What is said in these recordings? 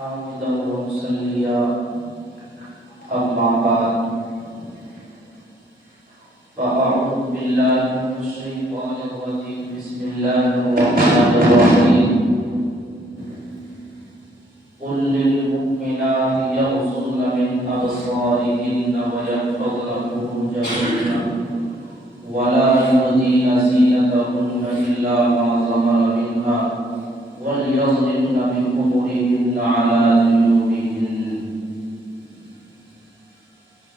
حامدا ومصليا أما بعد فأعوذ بالله من الشيطان الرجيم بسم الله الرحمن الرحيم قل للمؤمنات يغضضن من أبصارهن ويحفظن فروجهن ولا يبدين زينتهن إلا ما ظهر منها وليضربن بخمرهن على جيوبهن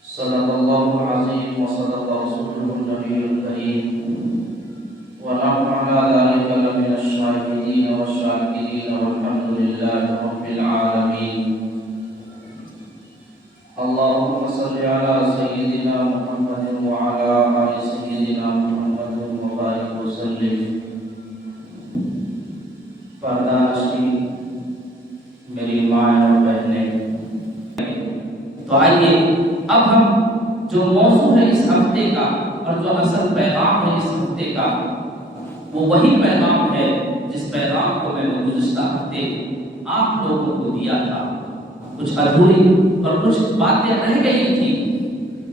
صدق الله العظيم وصدق رسوله النبي الكريم ونحن على ذلك لمن الشاهدين والشاكرين والحمد لله رب العالمين. اللهم صل على سيدنا محمد وعلى آل سيدنا محمد وبارك وسلم. پرداشتی میری ماں اور بہنیں، تو آئیے اب ہم جو موضوع ہے اس ہفتے کا اور جو اصل پیغام ہے اس ہفتے کا، وہ وہی پیغام ہے جس پیغام کو میں نے گزشتہ ہفتے آپ لوگوں کو دیا تھا. کچھ ادھوری اور کچھ باتیں رہ گئی تھی،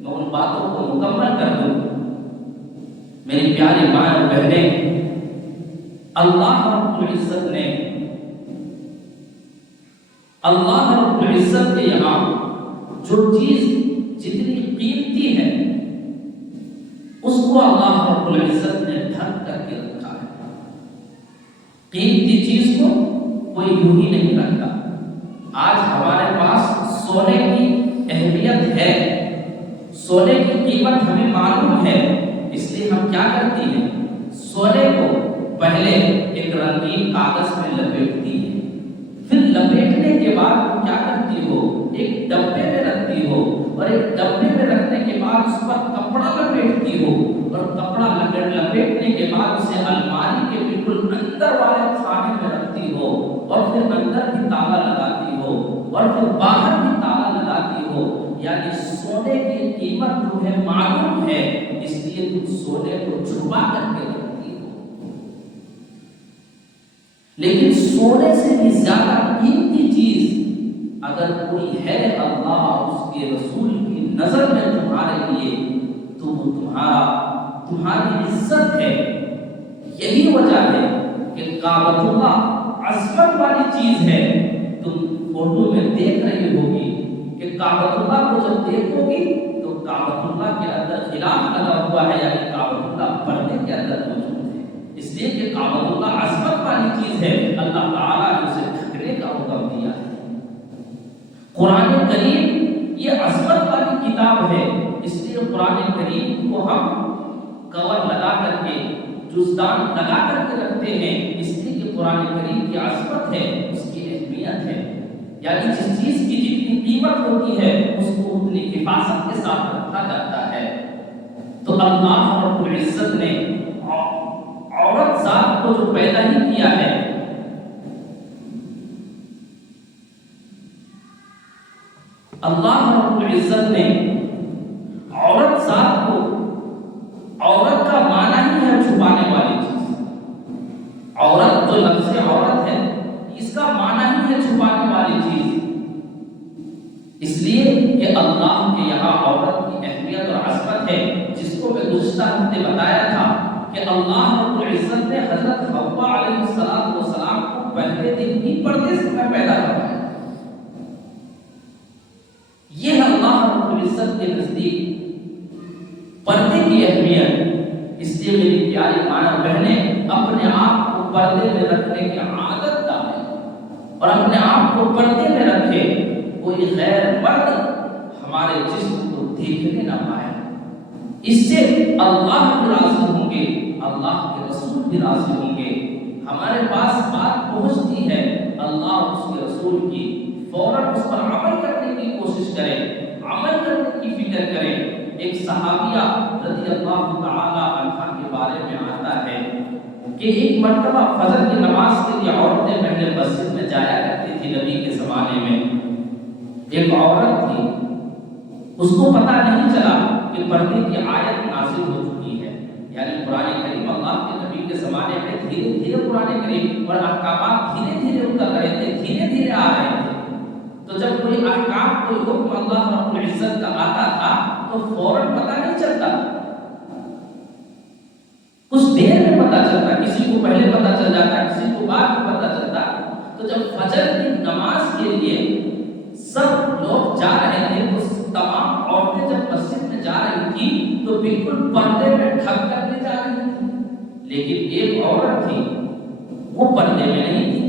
میں ان باتوں کو مکمل کر دوں. میری پیاری ماں اور بہنیں، اللہ رب العزت نے اللہ رب العزت کے یہاں جو چیز جتنی قیمتی ہے اس کو اللہ رب العزت نے ڈھک کر کے رکھا ہے. قیمتی چیز کو کوئی یوں ہی نہیں رکھتا. آج ہمارے پاس سونے کی اہمیت ہے، سونے کی قیمت ہمیں معلوم ہے، اس لیے ہم کیا کرتی ہیں، سونے کو پہلے ایک رنگین کاغذ میں لپیٹتی ہے، پھر لپیٹنے کے بعد کیا کرتی ہو، ایک ڈبے میں رکھتی ہو، اور ایک ڈبے میں رکھنے کے بعد اس پر کپڑا لپیٹتی ہو، اور کپڑا لپیٹنے کے بعد اسے الماری کے بالکل اندر والے خانے میں رکھتی ہو، اور پھر اندر بھی تالا لگاتی ہو، اور پھر باہر بھی تالا لگاتی ہو. یعنی سونے کی قیمت تمہیں معلوم ہے، اس لیے تم سونے کو چھپا کر کے رکھتی ہو. لیکن سونے سے بھی زیادہ قیمتی چیز اگر کوئی ہے اللہ اور اس کے رسول کی نظر میں تمہارے لیے، تو وہ تمہاری عزت ہے. یہی وجہ ہے کہ کعبۃ اللہ عظمت والی چیز ہے. تم فوٹو میں دیکھ رہی ہوگی کہ کعبۃ اللہ کو جب دیکھو گی تو کعبۃ اللہ کے اندر غلاف لگا ہوا ہے، یعنی کعبۃ اللہ پردے کے اندر موجود ہے. اس لیے کہ کعبۃ اللہ عظمت والی چیز ہے، اللہ تعالیٰ نے اسے ڈھکنے کا حکم دیا ہے. قرآن کریم یہ عظمت والی کتاب ہے، اس لیے قرآن کریم کو ہم کور لگا کر کے، جزدان لگا کر کے رکھتے ہیں، اس لیے کہ قرآن کریم کی عظمت ہے، اس کی اہمیت ہے. یعنی جس چیز کی جتنی قیمت ہوتی ہے اس کو اتنی حفاظت کے ساتھ رکھا جاتا ہے. تو اللہ رب العزت نے عورت ذات کو جو پیدا ہی کیا ہے، اللہ رب العزت نے عورت ذات کو، عورت کا معنی ہی ہے چھپانے والی چیز. عورت جو لفظ عورت ہے اس کا معنی ہی ہے چھپانے والی چیز. اس لیے کہ اللہ کے یہاں عورت کی اہمیت اور عظمت ہے، جس کو میں گزشتہ ہفتے بتایا تھا کہ اللہ رب العزت نے حضرت حوا علیہ السلام کو پہلے دن ہی پردے سے پیدا کروایا. یہ اللہ رب العزت کے نزدیک پردے کی اہمیت. اس لیے میری پیاری ماں اور بہنیں، اپنے آپ کو پردے میں رکھنے کی عادت ڈالیں اور اپنے آپ کو پردے میں رکھے. کوئی غیر مرد ہمارے جسم کو دیکھنے نہ پائے. اس سے اللہ بھی راضی ہوں گے، اللہ کے رسول بھی راضی ہوں گے. ہمارے پاس بات پہنچتی ہے اللہ اور اس کے رسول کی، فوراً اس پر عمل کرنے کی کوشش کریں، عمل کرنے کی فکر کریں. ایک صحابیہ رضی اللہ تعالی عنہ کے بارے میں آتا ہے کہ ایک مرتبہ فجر کی نماز کے لیے عورتیں پہلے مسجد میں جایا کرتی تھی. نبی کے زمانے میں ایک عورت تھی، اس کو پتہ نہیں چلا کہ پردے کی آیت نازل ہو چکی ہے. یعنی قرآن کریم اللہ کے نبی کے زمانے میں دھیرے دھیرے قرآن کریم اور احکامات دھیرے دھیرے اتر رہے تھے، دھیرے دھیرے آ رہے تھے. کوئی حکم اللہ رب العزت کا آتا تھا تو فوراً پتہ نہیں چلتا، کچھ دیر میں پتہ چلتا، کسی کو پہلے پتہ چل جاتا، کسی کو بعد میں پتہ چلتا۔ تو جب فجر کی نماز کے لیے سب لوگ جا رہے تھے تو تمام عورتیں جب مسجد میں جا رہی تھی تو بالکل پردے میں ڈھک کر کے جا رہی تھی، لیکن ایک عورت تھی وہ پردے میں نہیں تھی،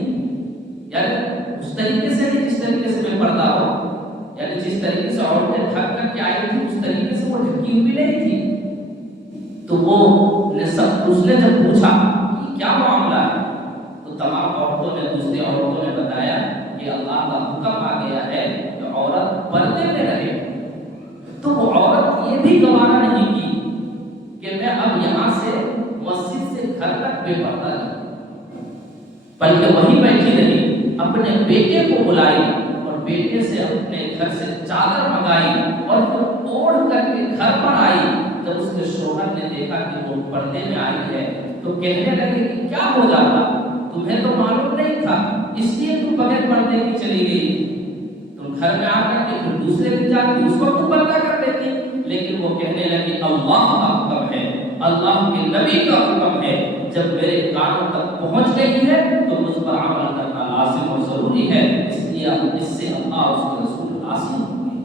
یعنی اس طریقے سے نہیں جس طریقے سے میں پردہ ہوں، یعنی جس طریقے سے عورتیں ڈھک کر کے آئی تھی اس طریقے سے وہ ڈھکی ہوئی نہیں تھی۔ تو اس نے جب پوچھا کہ کیا معاملہ ہے تو تمام عورتوں نے دوسری عورتوں نے بتایا کہ اللہ کا حکم آ گیا ہے کہ عورت پردے میں رہے۔ تو وہ عورت یہ بھی گوارا نہیں کی کہ میں اب یہاں سے مسجد سے گھر تک بے پردہ رہوں، بلکہ وہیں بیٹھی رہی، اپنے بیٹے کو بلائی اور بیٹے سے اپنے گھر سے چادر منگائی اور پھر اوڑھ کر کے گھر پر آئی۔ جب اس کے شوہر نے دیکھا کہ وہ پردے میں آئی ہے تو کہنے لگے کہ کیا ہو جاتا، تمہیں تو معلوم نہیں تھا اس لیے تم بغیر پردے کی چلی گئی، تم گھر میں آ کر کے پھر دوسرے دن جاتی اس وقت پردہ کر دیتی۔ لیکن وہ کہنے لگے اللہ کا حکم ہے، اللہ کے نبی کا حکم ہے، جب میرے کانوں تک پہنچ گئی ہے تو مجھ پر عمل کرنا لازم اور ضروری ہے، اس لیے اب اس سے اللہ اور اس کے رسول حاصل ہوں گے۔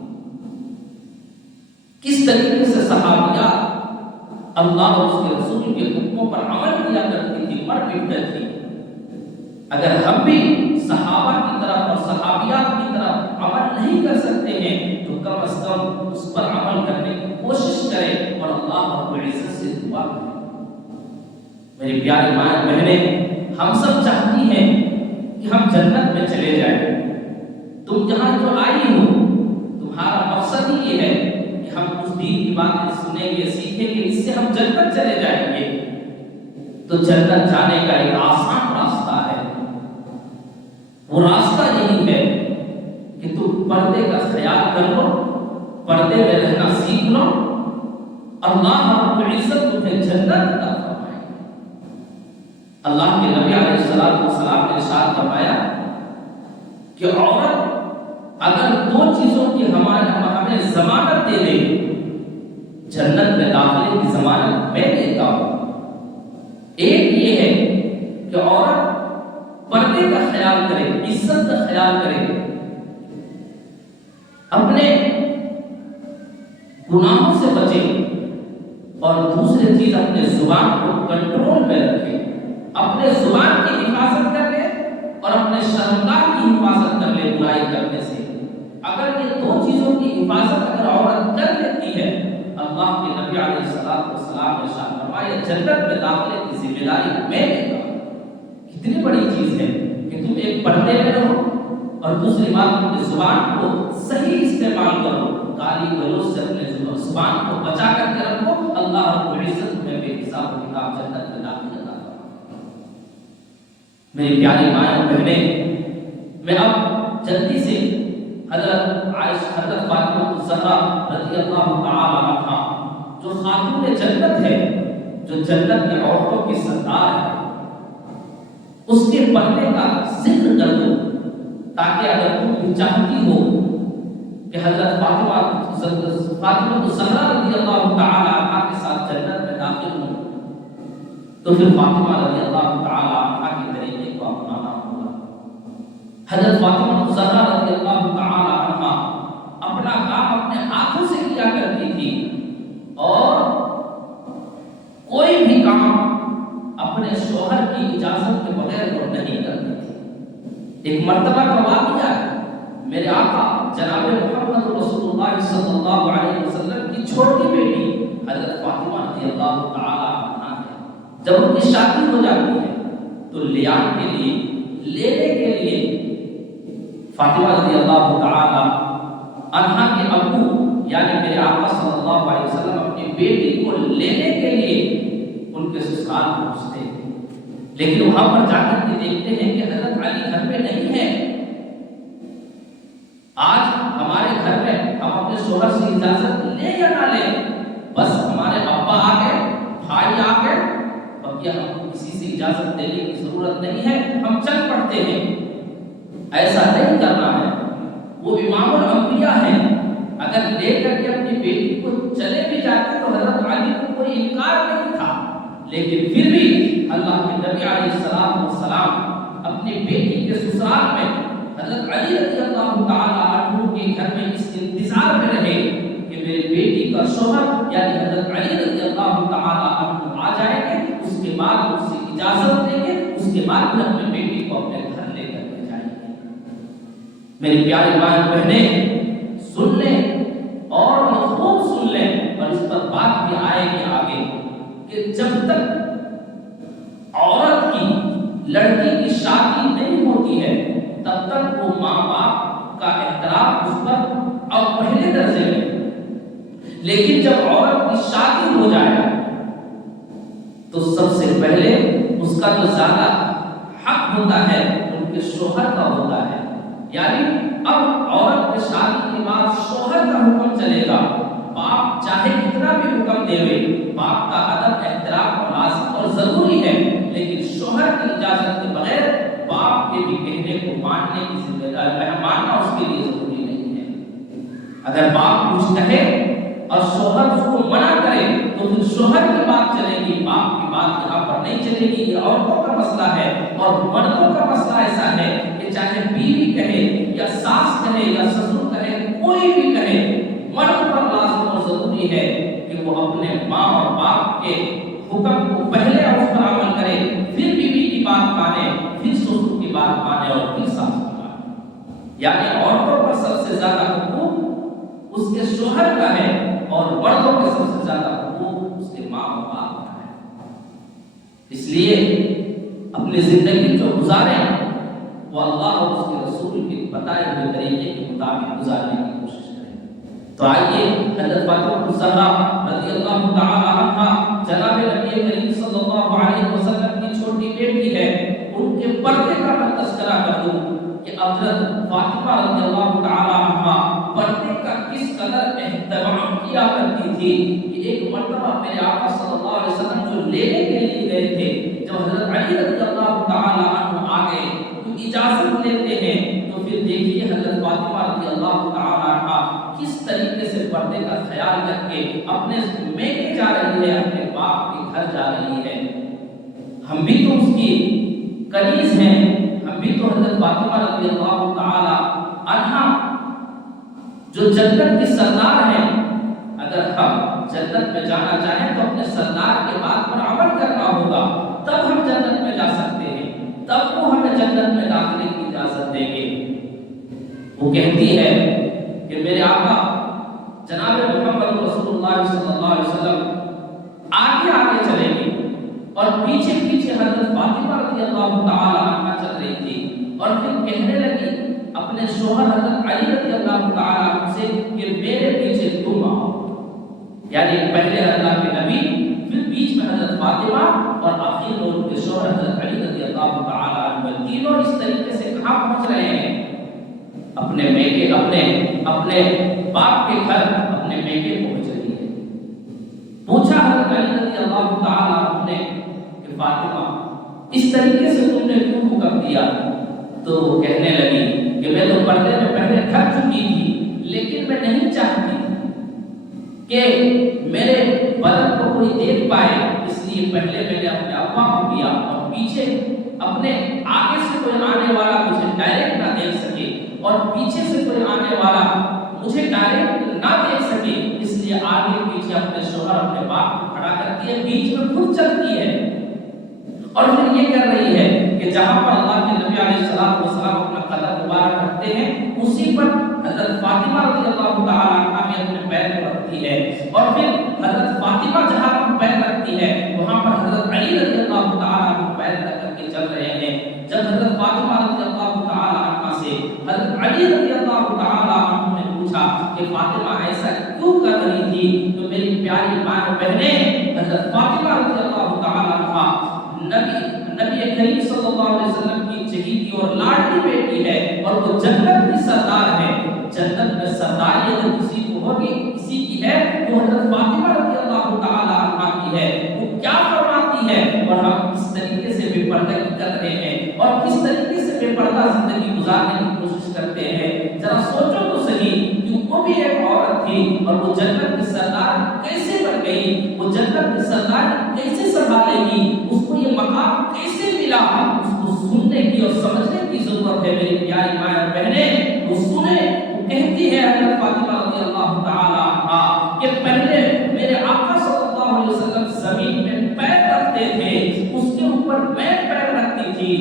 کس طریقے سے صحابیات اللہ اور اس کے رسول کے حکموں پر عمل کیا کرتی تھی، مر مٹتی تھی۔ اگر ہم بھی صحابہ کی طرف اور صحابیات کی طرف عمل نہیں کر سکتے ہیں تو کم از کم اس پر عمل کرنے کی کوشش کریں اور اللہ رب العزت سے دعا کریں۔ میری پیاری ماں بہنیں، ہم سب چاہتی ہیں کہ ہم جنت میں چلے جائیں۔ تم جہاں جو آئی ہو تمہارا مقصد ہی یہ ہے کہ ہم اس دین کی باتیں سنیں گے، سیکھیں گے، اس سے ہم جنت چلے جائیں گے۔ تو جنت جانے کا ایک آسان راستہ ہے، وہ راستہ یہی ہے کہ تم پردے کا خیال کر لو، پردے میں رہنا سیکھ لو، اللہ رب العزت تمہیں جنت عطا فرمائے۔ اللہ کے نبی علیہ السلام نے ارشاد فرمایا کہ عورت اگر دو چیزوں کی ہمیں ضمانت دے دے، جنت میں داخلے کی ضمانت میں دیتا ہوں۔ ایک یہ ہے کہ عورت پردے کا خیال کرے، عزت کا خیال کرے، اپنے گناہوں سے بچے، اور دوسری چیز اپنے زبان کو کنٹرول میں رکھے، اپنے زبان کی حفاظت کر لے اور اپنے شرمگاہ کی حفاظت کر لے برائی کرنے سے۔ اگر یہ دو چیزوں کی حفاظت اگر عورت کر لیتی ہے، اللہ کے نبی علیہ السلام نے ارشاد فرمایا جنت میں داخلے کی ذمہ داری میں لیتا ہوں۔ کتنی بڑی چیز ہے کہ تم ایک پردے میں رہو اور دوسری بات اپنی زبان کو صحیح استعمال کرو، گالی گلوچ سے اپنے زبان کو بچا کر کے رکھو، اللہ رب العزت تمہیں بے حساب و کتاب جنت میں داخل عطا فرمائے۔ میری پیاری مائیں اور بہنیں، میں اب جلدی سے حضرت فاطمہ الزہرا رضی اللہ تعالی عنہا جو خاتون جنت ہے، جو جنت کی عورتوں کی سردار ہے، اس کے پردے کا ذکر کر دو، تاکہ اگر تم بھی چاہتی ہو کہ حضرت فاطمہ الزہرا رضی اللہ تعالی عنہا کے ساتھ جنت میں داخل ہو تو پھر فاطمہ رضی اللہ تعالی عنہا کے طریقے کو اپنانا ہوگا۔ حضرت فاطمہ الزہرا رضی اللہ تعالی عنہا اپنا کام اپنے ہاتھوں سے کیا کرتی تھی اور کوئی بھی کام اپنے شوہر کی اجازت کے بغیر وہ نہیں کرتی تھی۔ ایک مرتبہ کا واقعہ ہے، میرے آقا جناب محمد رسول اللہ صلی اللہ علیہ وسلم کی چھوٹی بیٹی حضرت فاطمہ رضی اللہ تعالی عنہا ہے، جب ان کی شادی ہو جاتی ہے تو لیان کے لیے، لینے کے لیے فاطمہ رضی اللہ تعالی عنہا کے ابو یعنی میرے آقا صلی اللہ علیہ وسلم اپنی بیٹی کو لینے کے لیے ان کے سسرال پہنچتے ہیں، لیکن وہاں پر جا کر کے دیکھتے ہیں کہ حضرت علی گھر میں نہیں ہے۔ آج ہمارے گھر میں ہم اپنے شوہر سے اجازت لیں یا نہ لیں، بس ہمارے ابا آ گئے، بھائی آ گئے، اب ہم کسی سے اجازت دینے کی ضرورت نہیں ہے، ہم چل پڑتے ہیں۔ ایسا نہیں کرنا ہے۔ وہ بھی امام الانبیاء ہیں، اگر لے کر کے اپنی بیٹی کو چلے بھی جاتے تو حضرت علی کو کوئی انکار نہیں تھا، لیکن پھر بھی اللہ کے نبی علیہ السلام اپنی بیٹی کے سسرال میں حضرت علی رضی اللہ تعالی عنہ کے گھر میں اس انتظار میں رہے کہ میری بیٹی کا شوہر یعنی حضرت علی رضی اللہ تعالی عنہ آ جائیں گے، اس کے بعد اس سے اجازت لیں گے، اس کے بعد پھر اپنی بیٹی کو اپنے گھر لے کر کے جائیں گے۔ میری پیاری ماں بہنیں سن لیں اور یہ خوب سن لیں، اور اس پر بات بھی آئے گی آگے کہ جب تک عورت کی لڑکی کی شادی نہیں ہوتی ہے تب تک وہ ماں باپ کا احترام اس پر اور پہلے درجے میں، لیکن جب عورت کی شادی ہو جائے تو سب سے پہلے اس کا جو زیادہ حق ہوتا ہے ان کے شوہر کا ہوتا ہے، یعنی اب عورت کی شادی کے بعد شوہر کا حکم چلے گا، باپ چاہے کتنا بھی حکم دے، باپ کا ادب احترام لازم اور ضروری ہے، لیکن شوہر کی اجازت کے بغیر باپ کے بھی کہنے کو ماننے کی ذمہ داری ماننا اس کے لیے ضروری نہیں ہے۔ اگر باپ کچھ کہے اور شوہر اس کو منع کرے تو پھر شوہر کی بات چلے گی، باپ کی بات یہاں پر نہیں چلے گی۔ یہ عورتوں کا مسئلہ ہے، اور مردوں کا مسئلہ ایسا ہے کہ چاہے بیوی کہے یا ساس کہے یا سسر کہے، کوئی بھی کہے، مرد پر لازم اور ضروری ہے کہ وہ اپنے ماں اور باپ کے حکم کو پہلے اس پر عمل کرے، پھر بیوی کی بات مانے، پھر سسر کی بات مانے اور پھر ساس کی بات۔ یعنی عورتوں پر سب سے زیادہ حقوق اس کے شوہر کا ہے، اور مردوں کے سب سے زیادہ حقوق اس کے ماں اور باپ کا ہے۔ اس لیے اپنی زندگی جو گزاریں وہ اللہ اور اس کے رسول کے بتائے ہوئے طریقے کے مطابق گزارنے کی کوشش کریں۔ تو آئیے حضرت فاطمہ الزہرا رضی اللہ تعالی عنہا جناب نبی کریم صلی اللہ علیہ وسلم کی چھوٹی بیٹی ہے، ان کے پردے کا میں تذکرہ کر دوں کہ حضرت فاطمہ رضی اللہ تعالی عنہا پردے کا کس قدر اہتمام کیا کرتی تھی کہ ایک مرتبہ میرے آقا صلی اللہ علیہ وسلم جو لینے کے لیے گئے تھے، جب حضرت علی رضی اللہ تعالی عنہ آ گئے تو اجازت لیتے ہیں، تو پھر دیکھیے حضرت فاطمہ رضی اللہ تعالی عنہ کس طریقے سے پردے کا خیال رکھ کے اپنے میکے جا رہی ہے، اپنے باپ کے گھر جا رہی ہے۔ ہم بھی تو اس کی کنیز ہیں، ہم بھی تو حضرت فاطمہ رضی اللہ تعالی عنہ جو جنت کی سردار ہیں، اگر ہم جنت میں جانا چاہیں تو اپنے سردار کے بات پر عمل کرنا ہوگا، تب ہم جنت میں جا سکتے ہیں، تب وہ ہمیں جنت میں داخلے کی اجازت دیں گے۔ وہ کہتی ہے کہ میرے آقا جناب محمد رسول اللہ صلی اللہ علیہ وسلم آگے آگے چلیں گے، اور پیچھے پیچھے حضرت فاطمہ رضی اللہ تعالی عنہ چل رہی تھی، اور پھر کہنے لگی اپنے شوہر حضرت علی رضی اللہ تعالی عنہ سے کہ میرے پیچھے تم آؤ، یعنی پہلے اللہ کے نبی، پھر بیچ میں حضرت فاطمہ، اور آخر میں ان کے شوہر حضرت علی رضی اللہ تعالی عنہ، تینوں اس طریقے سے کہاں پہنچ رہے ہیں؟ اپنے میکے، اپنے باپ کے گھر، اپنے میکے پہنچ رہی ہے۔ پوچھا حضرت علی رضی اللہ تعالی عنہ نے کہ فاطمہ اس طریقے سے تم نے کیوں حکم دیا؟ تو وہ کہنے لگی کہ میں تو پردے میں پہلے تھک چکی تھی، لیکن میں نہیں چاہتی کہ میرے بدن کو کوئی دیکھ پائے، اس لیے پہلے میں نے اپنے ابا کو کیا، اور پیچھے اپنے آگے سے کوئی آنے والا مجھے ڈائریکٹ نہ دیکھ سکے، اور پیچھے سے کوئی آنے والا مجھے ڈائریکٹ نہ دیکھ سکے، اس لیے آگے پیچھے اپنے شوہر اپنے باپ کو کھڑا کرتی ہے، بیچ میں خود چلتی ہے، اور پھر یہ کر رہی ہے کہ جہاں پر اللہ کے نبی علیہ السلام اپنا قدم مبارک رکھتے ہیں، اسی پر حضرت فاطمہ رضی اللہ تعالی عنہ بھی اپنے پیر کو رکھتی ہے، اور پھر حضرت فاطمہ جہاں پر پیر رکھتی ہے وہاں پر حضرت علی رضی اللہ تعالی عنہ پیر رکھ کر کے چل رہے ہیں۔ جب حضرت فاطمہ رضی اللہ تعالی عنہ سے حضرت علی رضی اللہ تعالی عنہ نے پوچھا کہ فاطمہ ایسا کیوں کر رہی تھی، تو میری پیاری ماں بہنیں، حضرت فاطمہ رضی اللہ تعالی عنہ نبی کریم صلی اللہ علیہ وسلم کی چہیتی اور لاڈلی بیٹی ہے، اور وہ جنت کی سردار ہے۔ جنت میں سرداری اگر کسی کو ہوگی، کسی کی ہے، وہ حضرت فاطمہ رضی اللہ تعالی عنہ کی ہے۔ وہ کیا فرماتی ہے، اور ہم کس طریقے سے بے پردگی کر رہے ہیں، اور کس طریقے سے بے پردہ زندگی گزارنے کی کوشش کرتے ہیں، ذرا سوچو تو صحیح۔ اور وہ جنت کی سردار کیسے بن گئی، وہ جنت کی سردار کیسے سنبھالے گی، اس کو یہ مقام کیسے ملا، اس کو سننے کی اور سمجھنے کی ضرورت ہے میری پیاری ماں اور بہنیں۔ وہ سنیں، وہ کہتی ہے حضرت فاطمہ رضی اللہ تعالی عنہا کہ پہلے میرے آقا صلی اللہ علیہ وسلم زمین میں پیر رکھتے تھے، اس کے اوپر میں پیر رکھتی تھی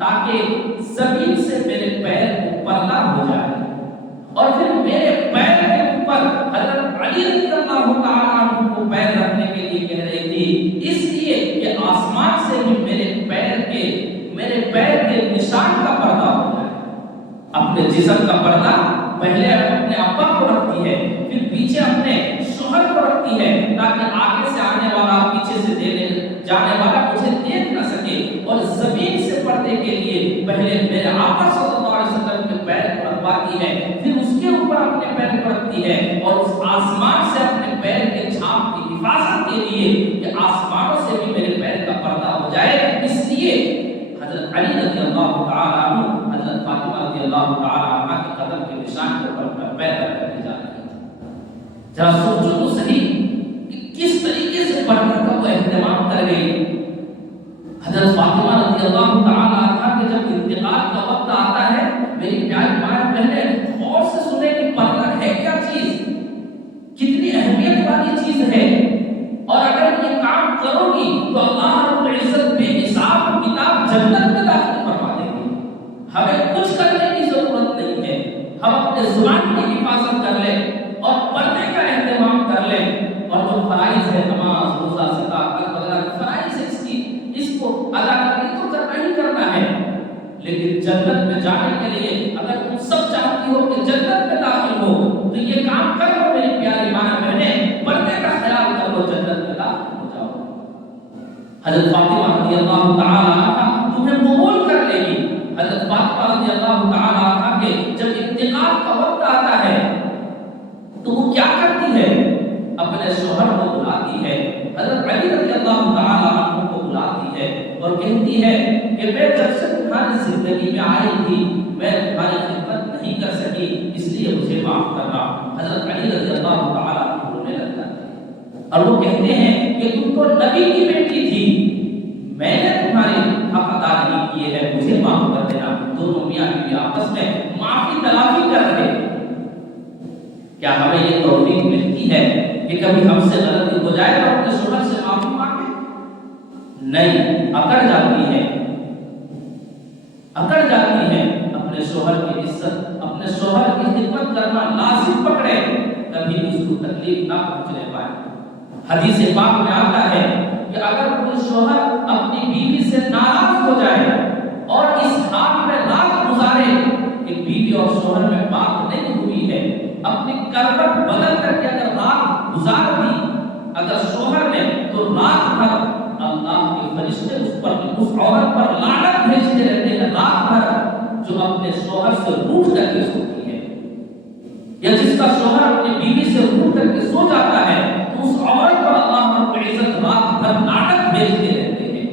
تاکہ زمین سے میرے پیر کو پردہ ہو جائے، اور پھر میرے پیر کے اوپر حضرت علی رضی اللہ تعالی عنہ کو پیر رکھنے کے لیے کہہ رہی تھی، اس لیے کہ آسمان سے بھی میرے پیر کے نشان کا پردہ ہو جائے۔ اپنے جسم کا پردہ پہلے اپنے ابا کو رکھتی ہے، پھر پیچھے اپنے شوہر کو رکھتی ہے تاکہ آگے سے آنے والا، پیچھے سے جانے والا مجھے دیکھ نہ سکے، اور زمین سے پردے کے لیے پہلے میرے آقا صلی اللہ علیہ وسلم کے پیر کو رکھواتی ہے، پھر اس کے اوپر اپنے پیر کو رکھتی ہے، اور اس آسمان سے اپنے پیر کے چھاپ کی حفاظت کے لیے کہ آسمانوں سے بھی میرے پیر کا پردہ ہو جائے، اس لیے حضرت علی رضی اللہ تعالی عنہ حضرت فاطمہ رضی اللہ تعالی عنہ کے قدم کے نشان کے اوپر پیر رکھ کر جا رہی تھی۔ ذرا سوچو تو صحیح کہ کس طریقے سے پردے کا وہ اہتمام کر گئی۔ حضرت فاطمہ رضی اللہ تعالی عنہ کے جب انتقال کا وقت آتا ہے، میری پیاری ماں بہنیں غور سے سنیں کہ پردہ ہے کیا چیز، کتنی اہمیت والی چیز ہے، اور اگر یہ کام کرو گی تو اللہ رب العزت بے حساب کتاب جنت میں داخل فرما دیں گے۔ ہمیں کچھ کرنے کی ضرورت نہیں ہے، ہم اپنے زبان کی حفاظت کر لیں اور پردے کا اہتمام کر لیں، اور جو فرائض ہے نماز روزہ زکات وغیرہ فرائض ہے اس کو ادا کرنا ہی کرنا ہے، لیکن جنت میں جانے کے لیے اگر تم سب چاہتی ہو کہ جنت میں داخل ہو تو یہ کام کر لو میری پیاری ماں بہنیں، پردے کا خیال کر لو، جنت میں داخل ہو جاؤ۔ حضرت فاطمہ رضی اللہ تعالی عنہ تمہیں قبول کر لے گی۔ حضرت فاطمہ رضی اللہ تعالی عنہ کے جب انتقال کا وقت آتا ہے تو وہ کیا کرتی ہے، اپنے شوہر کو بلاتی ہے، حضرت علی رضی اللہ تعالی عنہ کو بلاتی ہے اور کہتی ہے کہ میں جب سے تمہاری زندگی میں آئی تھی میں تمہاری خدمت نہیں کر سکی، اس لیے مجھے معاف کرنا۔ حضرت علی رضی اللہ تعالی عنہ رونے لگ جاتے ہیں اور وہ کہتے ہیں کہ تم تو نبی کی بیٹی تھی، میں نے تمہارے حق ادا نہیں کیے ہیں، مجھے معاف کر دینا۔ دونوں میاں بیوی آپس میں معافی تلافی کر رہے۔ کیا ہمیں یہ توفیق ملتی ہے کہ کبھی ہم سے غلطی ہو جائے تو اپنے شوہر سے معافی مانگے؟ نہیں، اکڑ جاتی ہے اپنے شوہر کی عزت، اپنے شوہر کی خدمت کرنا لازم پکڑے، کبھی اس کو تکلیف نہ پہنچنے پائے۔ حدیث پاک میں آتا ہے کہ اگر کوئی شوہر اپنی بیوی سے ناراض ہو جائے اور اس حال میں رات گزارے کہ بیوی اور شوہر میں بات نہیں ہوئی ہے، اپنی کروٹ بدل کر کے اگر رات گزار دی اگر شوہر نے، تو رات بھر اللہ کے فرشتے اس عورت پر لعنت بھیجتے رہتے ہیں، رات بھر جو اپنے شوہر سے روٹھ کر کے سوتی ہے، یا جس کا شوہر اپنی بیوی سے روٹھ کر کے سو جاتا ہے، تو اس عورت پر اللہ رب العزت رات بھر لعنت بھیجتے رہتے ہیں۔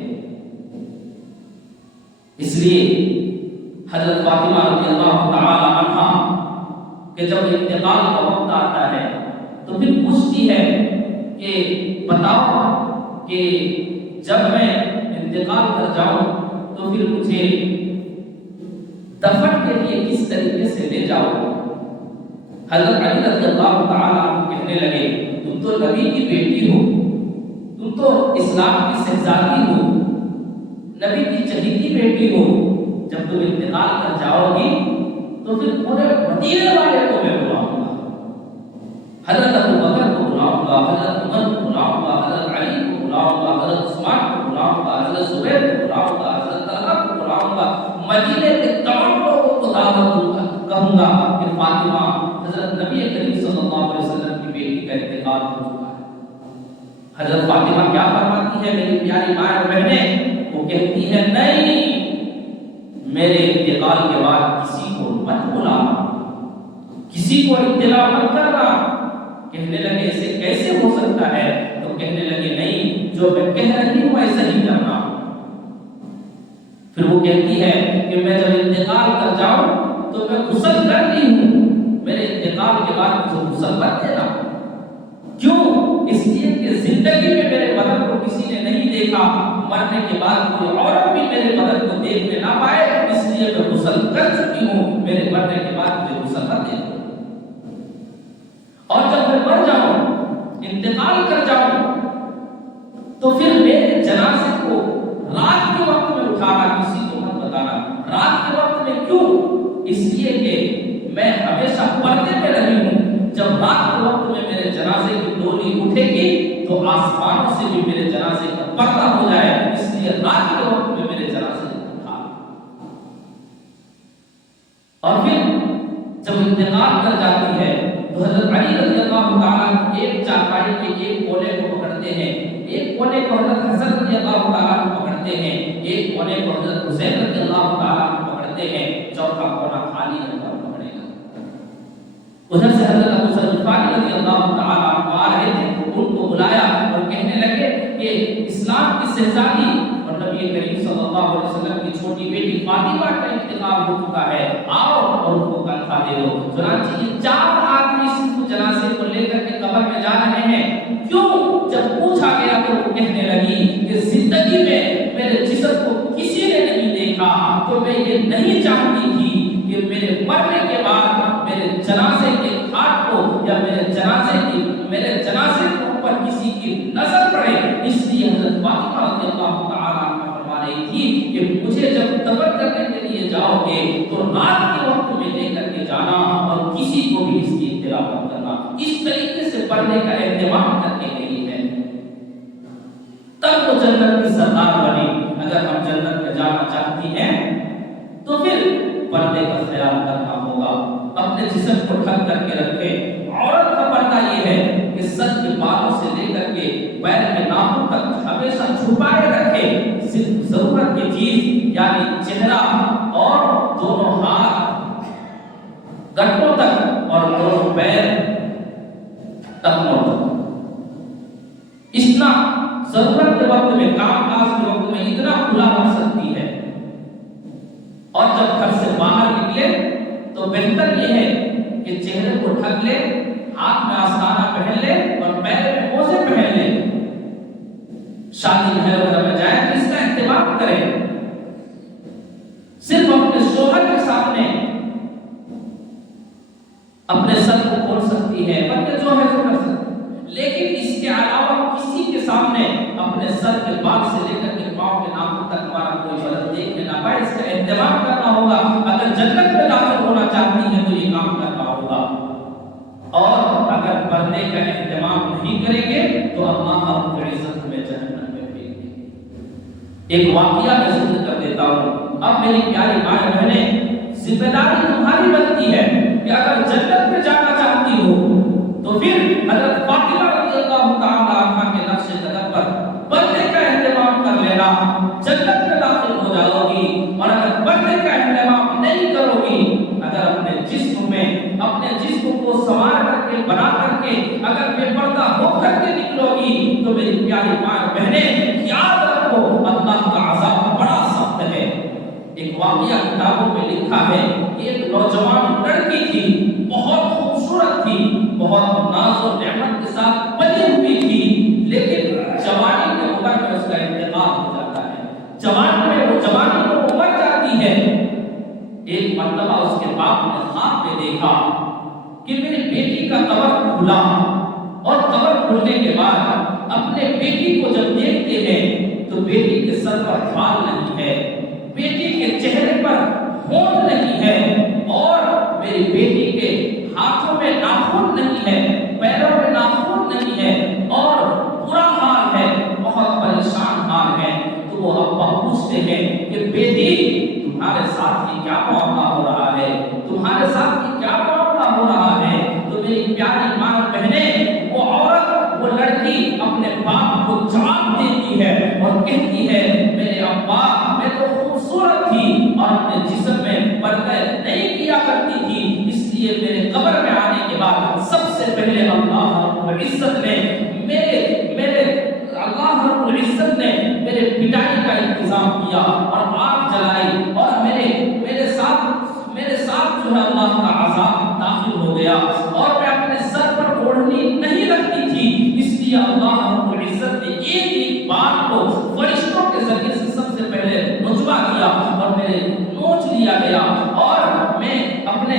اس لیے حضرت فاطمہ رضی اللہ تعالی عنہا کہ جب انتقال کا وقت آتا ہے تو پھر پوچھتی ہے کہ بتاؤ کہ جب میں انتقال کر جاؤں تو پھر مجھے دفن کے لیے کس طریقے سے لے جاؤ گے؟ حضرت علی رضی اللہ تعالی عنہ کہنے لگے تم تو نبی کی بیٹی ہو، تم تو اسلام کی شہزادی ہو، نبی کی چہیتی بیٹی ہو، جب تم انتقال کر جاؤ گی تو پھر پورے مدینے والے کو میں بلاؤں گا، حضرت ابو بکر کو بلاؤں گا، حضرت عمر کو بلاؤں گا، حضرت علی کو بلاؤں گا، حضرت عثمان کو بلاؤں گا، حضرت زبیر کو بلاؤں گا، حضرت طلحہ کو بلاؤں گا، مدینے کے تمام لوگوں کو دعوت دوں گا، کہوں گا کہ فاطمہ حضرت نبی کریم صلی اللہ علیہ وسلم کی بیٹی کا انتقال ہو چکا ہے۔ حضرت فاطمہ کیا فرماتی ہے میری پیاری ماں اور بہنیں؟ وہ کہتی ہے نہیں، میرے انتقال کے بعد کسی کو مت بلانا، کسی کو اطلاع مت کرنا۔ کہنے لگے اسے کیسے ہو سکتا ہے؟ تو کہنے لگے نہیں، جو میں کہہ رہی ہوں ایسا ہی کرنا۔ پھر وہ کہتی ہے کہ میں جب انتقال کر جاؤں تو میں غسل کر لی ہوں، میرے انتقال انتقال کے بعد مجھے غسل مت دینا۔ کیوں؟ اس لیے کہ زندگی میں میرے بدن کو کسی نے نہیں دیکھا، مرنے کے بعد کوئی عورت بھی میرے بدن کو دیکھنے نہ پائے، اس لیے میں غسل کر چکی ہوں، میرے مرنے کے بعد مجھے غسل نہ دے۔ اور جب میں مر جاؤں، انتقال کر جاؤں، تو پھر میرے جنازے کو رات کے وقت میں اٹھانا، کسی کو مت بتانا۔ رات کے وقت میں کیوں؟ اس لیے کہ میں ہمیشہ پردے میں رہی ہوں، جب رات کے وقت میں میرے جنازے کی ڈولی اٹھے گی تو آسمانوں سے بھی میرے جنازے کا پردہ ہو جائے، اس لیے رات کے وقت میں میرے جنازے کو اٹھا۔ اور پھر جب انتقال کر جاتی ہے تو حضرت علی رضی اللہ تعالیٰ ایک چارپائی کے ایک کونے کو پکڑتے ہیں، ایک کونے کو حضرت حسن رضی اللہ تعالیٰ پکڑتے ہیں، ایک کونے کو حضرت حسین رضی اللہ تعالیٰ پکڑتے ہیں، چوتھا کونا خالی رضی پکڑے گا۔ ادھر سے حضرت ابو ذر غفاری رضی اللہ تعالیٰ عنہ آ رہے تھے، ان کو بلایا اور کہنے لگے کہ اسلام کی شہزادی اور نبی کریم صلی اللہ علیہ وسلم کی چھوٹی بیٹی فاطمہ کا انتقال ہو چکا ہے، آؤ اور ان کو کنکھا دے دو۔ چنانچہ یہ 4 آدمی صرف جنازے کو لے کر کے قبر میں جا رہے ہیں۔ کیوں؟ جب پوچھا گیا تو وہ کہنے لگی کہ زندگی میں میرے جسم کو کسی نے نہیں دیکھا، تو میں یہ نہیں چاہتی تھی کہ میرے مرنے کے بعد میرے جنازے کے کھاٹ کو یا میرے جنازے کے اوپر کسی کی نظر پڑے، اس لیے حضرت فاطمہ رضی اللہ تعالیٰ عنہ فرما رہی تھی کہ مجھے جب دفن کرنے کے لیے جاؤ گے تو رات کے وقت میں لے کر کے جانا اور کسی کو بھی اس کی اطلاع مت کرنا۔ اس طریقے سے پردے کا اہتمام کر کے گئی ہے، تب وہ جنت کی سردار بنی۔ اگر ہم جنت میں جانا چاہتی ہیں تو پھر پردے کا خیال کرنا ہوگا، اپنے جسم کو ڈھک کر کے رکھیں۔ عورت کا پردہ یہ ہے کہ سر کے بالوں سے لے کر کے پیر کے ناخن تک ہمیشہ چھپائے رکھے، صرف ضرورت کی چیز یعنی چہرہ اور دونوں ہاتھ گھٹنوں تک اور دونوں پیر ٹخنوں تک، اتنا ضرورت کے وقت میں، کام کاج کے وقت میں اتنا کھلا رکھ سکتی ہے۔ اور جب گھر سے باہر نکلے تو بہتر یہ ہے کہ چہرے کو ڈھک لے، ہاتھ میں آستانہ پہن لے اور پیر میں موزے پہن لے۔ شادی محل وغیرہ میں جائے تو اس کا اہتمام کرے، صرف اپنے شوہر کے سامنے اپنے سر کو کھول سکتی ہے، بلکہ جو ہے وہ کر سکتی ہے، لیکن اس کے علاوہ کسی کے سامنے اپنے سر کے بال سے لے کر کے پاؤں کے ناخن تک ہمارا کوئی غلط دیکھنے نہ پائے، اس کا اہتمام کرنا ہوگا۔ اگر جنت میں داخل ہونا چاہتی ہے تو یہ کام کرنا ہوگا، اور اگر پردے کا اہتمام نہیں کریں گے تو اللہ رب العزت میں جہنم میں بھیج دیں گے۔ ایک واقعہ میں ذکر کر دیتا ہوں۔ اب میری پیاری ماں بہنیں، ذمہ داری تمہاری بنتی ہے کہ اگر جنت میں جانا چاہتی ہو تو پھر حضرت فاطمہ رضی اللہ تعالیٰ عنہ کے نقش قدم پر پردے کا اہتمام کر لینا، جنت میں داخل ہو جاؤ گی۔ اور اگر پردے کا اہتمام نہیں کرو گی، اگر اپنے جسم کو سنوار کر کے، بنا کر کے اگر بے پردہ ہو کر کے نکلو گی تو میری پیاری ماں بہنیں یاد رکھو، اللہ کا عذاب بڑا سخت ہے۔ ایک واقعہ کتابوں میں لکھا ہے کہ ایک نوجوان لڑکی تھی، بہت خوبصورت تھی، بہت ناز و نعمت کے ساتھ بنی ہوئی تھی، لیکن جوانی کی عمر میں اس کا انتقال ہو جاتا ہے، جوانی میں وہ مر جاتی ہے۔ ایک مرتبہ اس کے باپ نے خواب میں دیکھا کہ میری بیٹی کا قبر کھلا، اور قبر کھلنے کے بعد اپنے بیٹی کو جب دیکھتے ہیں تو بیٹی کے سر پر بال نہیں ہے، بیٹی کے چہرے پر ہونٹ نہیں ہے، اور میری بیٹی کے ہاتھوں میں ناخن نہیں ہے، پیروں میں ناخن نہیں ہے، اور برا حال ہے، بہت پریشان حال ہے۔ تو وہ ابا پوچھتے ہیں کہ بیٹی تمہارے ساتھ یہ کیا معاملہ ہو رہا ہے، تمہارے ساتھ یہ کیا معاملہ ہو رہا ہے؟ تو میری پیاری ماں بہنیں، وہ عورت، وہ لڑکی اپنے باپ کو جواب دیتی ہے اور کہتی ہے میرے ابا، میں تو خوبصورت تھی اور اپنے جسم میں پردہ نہیں کیا کرتی تھی، اس لیے میرے قبر میں آنے کے بعد سب سے پہلے اللہ رب العزت نے میرے پٹائی کا انتظام کیا اور آگ جلائی، اور میرے ساتھ جو ہے اللہ کا عذاب داخل ہو گیا۔ اور میں اپنے سر پر اوڑھنی نہیں رکھتی تھی، اس لیے اللہ رب العزت نے ایک ایک بات کو فرشتوں کے ذریعے سے سب سے پہلے نچوا دیا اور میرے نوچ لیا گیا، اور میں اپنے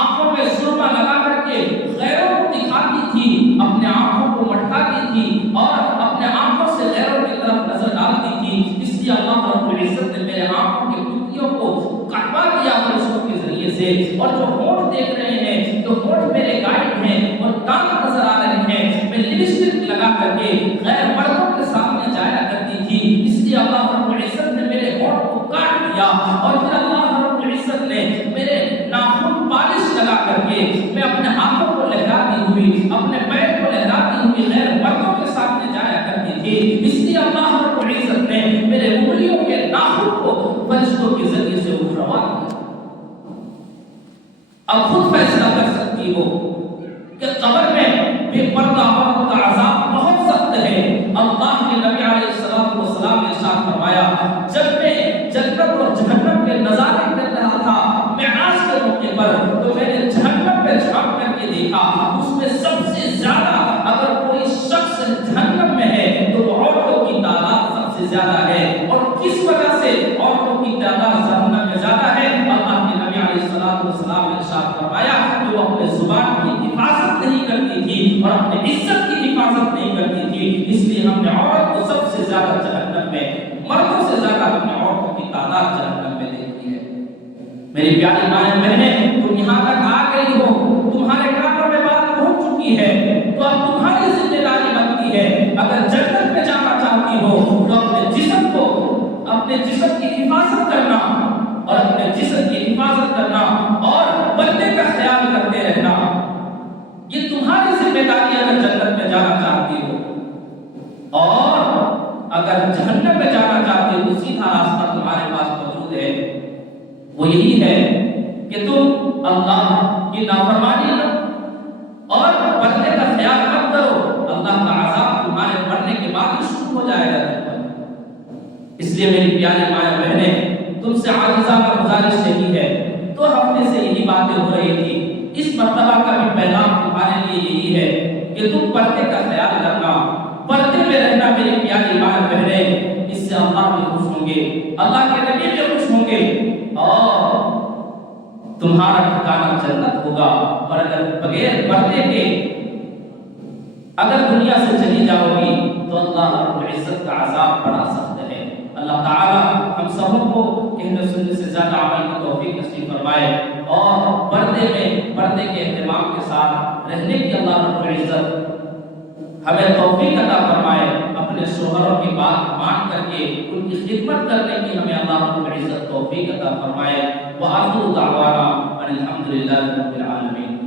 آنکھوں میں سرما لگا کر کے غیروں کو دکھاتی تھی، اپنے آنکھوں کو مٹکاتی تھی اور اپنے آنکھوں سے غیروں کی طرف نظر ڈالتی تھی، اس لیے اللہ رب العزت نے میرے آنکھوں کی ٹکڑیوں کو کٹوا دیا فرشتوں کے ذریعے سے، اور جو ہونٹ دیکھ رہے ہیں تو ہونٹ میرے گائیڈ ہیں اور کان نظر آ رہے ہیں، میں لپسٹک لگا کر کے غیر مردوں کے سامنے جایا کرتی تھی، اس لیے اللہ رب العزت نے میرے ہونٹ کو کاٹ دیا، اور پھر اللہ رب العزت نے میرے ناخن پالش لگا کر کے میں اپنے ہاتھوں کو لہراتی ہوئی، اپنے پیر کو لہراتی ہوئی غیر مردوں کے سامنے جایا کرتی تھی، اس لیے اللہ رب العزت نے میرے انگلیوں کے ناخن کو فرشتوں کے ذریعے سے اٹھوا دیا۔ اب خود فیصلہ کر سکتی ہو کہ قبر میں بے پردہ عورت کا عذاب بہت سخت ہے۔ اللہ کے نبی علیہ السلام نے ارشاد فرمایا، جب میں جنت اور جہنم کے نظارے کر رہا تھا معراج کے موقع پر، تو میں نے جہنم پہ جھانک کر کے دیکھا، اس میں سب سے زیادہ اگر کوئی شخص جہنم میں ہے تو وہ عورتوں کی تعداد سب سے زیادہ ہے، اور کس وجہ سے عورتوں کی تعداد جہنم میں زیادہ ہے؟ اللہ کے نبی علیہ السلام نے ارشاد فرمایا کہ وہ اپنے زبان کی حفاظت نہیں کرتی تھی اور اپنے عزت کی حفاظت نہیں کرتی تھی، اس لیے ہم نے عورت کو سب سے زیادہ جہنم میں، مردوں سے زیادہ ہم نے عورتوں کی تعداد جہنم میں دیکھی ہے۔ میری پیاری مائیں بہنیں، تم یہاں تک آ گئی ہو، تمہارے کانوں میں بات پہنچ چکی ہے، تو اب تمہاری ذمہ داری بنتی ہے، اگر جنت میں جانا چاہتی ہو تو اپنے جسم کی حفاظت کرنا، اور اپنے جسم کی حفاظت کرنا اور بندے کا خیال کرتے رہنا، یہ تمہاری ذمہ داری اگر جنت میں جانا چاہتی ہو، اور اگر جہنم میں جانا چاہتی ہو تو سیدھا راستہ تمہارے پاس موجود ہے، وہ یہی ہے کہ تم اللہ کی نافرمانی کرو اور بندے کا خیال مت کرو، اللہ کا عذاب تمہارے مرنے کے بعد شروع ہو جائے گا۔ اس لیے میری پیاری مائیں بہنیں، تم سے عاجزانہ گزارش یہی ہے، 2 ہفتے سے یہی باتیں ہو رہی تھی، اس مرتبہ کا بھی پیغام تمہارے لیے یہی ہے کہ تم پردے کا خیال کرنا، پردے میں رہنا میری پیاری مائیں بہنیں، اس سے اللہ بھی خوش ہوں گے، اللہ کے نبی بھی خوش ہوں گے، اور تمہارا ٹھکانہ جنت ہوگا۔ اور اگر بغیر پردے کے اگر دنیا سے چلی جاؤ گی تو اللہ رب العزت کا عذاب بڑا سخت ہے۔ اللہ تعالی ہم سبوں کو کہنے سننے سے زیادہ عمل کی توفیق نصیب فرمائے، اور پردے کے اہتمام کے ساتھ رہنے کی اللہ رب العزت ہمیں توفیق عطا فرمائے، اپنے شوہروں کی بات مان کر کے ان کی خدمت کرنے کی ہمیں اللہ رب العزت توفیق عطا فرمائے۔ وآخر دعوانا ان الحمد للہ رب العالمین۔